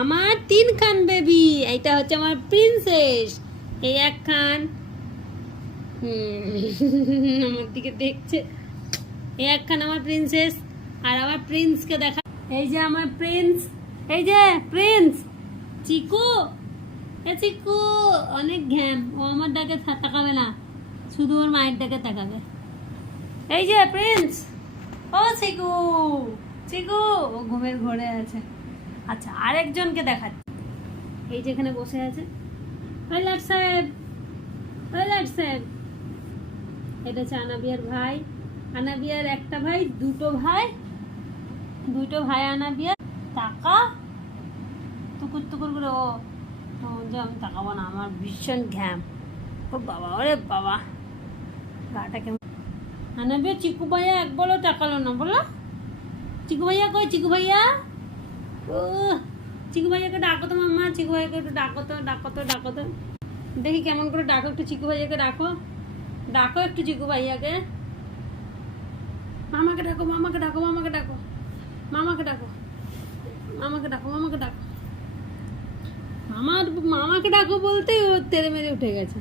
আমার তিনখান বেবি। এইটা হচ্ছে আমার প্রিন্সেস, এই একখান আমার দিকে দেখছে, এই একখান আমার প্রিন্সেস। আর আমার প্রিন্সকে দেখা, এই যে আমার প্রিন্স, এই যে প্রিন্স চিকু। এ চিকু অনেক ঘ্যাম, ও আমার ডাকে তাকাবে না, শুধু ওর মায়ের ডাকে তাকাবে। এই যে প্রিন্স, ও চিকু, চিকু ও ঘুমের ঘরে আছে। আচ্ছা আরেকজনকে দেখাচ্ছি, এই যেখানে বসে আছে, ওই লাট সাহেব, ওই লাট সাহেব। এটা হচ্ছে আনাবিয়ার ভাই। আনাবিয়ার একটা ভাই, দুটো ভাই, দুটো ভাই আনাবিয়ার। টাকা টুকুর টুকুর করে ও যে আমি তাকাবো না, আমার ভীষণ ঘ্যাম। ও বাবা, ওরে বাবা, গাটা কেমন। আনাবিয়া চিকু ভাইয়া এক বলো তাকালো না, বলো চিকু ভাইয়া কই, চিকু ভাইয়া। ও চিকু ভাইয়াকে ডাকো তো মাম্মা, চিকু ভাইয়াকে একটু ডাকো তো, ডাকো তো, ডাকো তো, দেখি কেমন করে ডাকো একটু চিকু ভাইয়াকে, ডাকো ডাকো একটু চিকু ভাইয়াকে। মামাকে ডাকো, মামাকে ডাকো, মামাকে ডাকো, মামাকে ডাকো, মামাকে ডাকো, মামাকে ডাকো। মামাকে ডাকো বলতেই ও তেড়ে মেরে উঠে গেছে।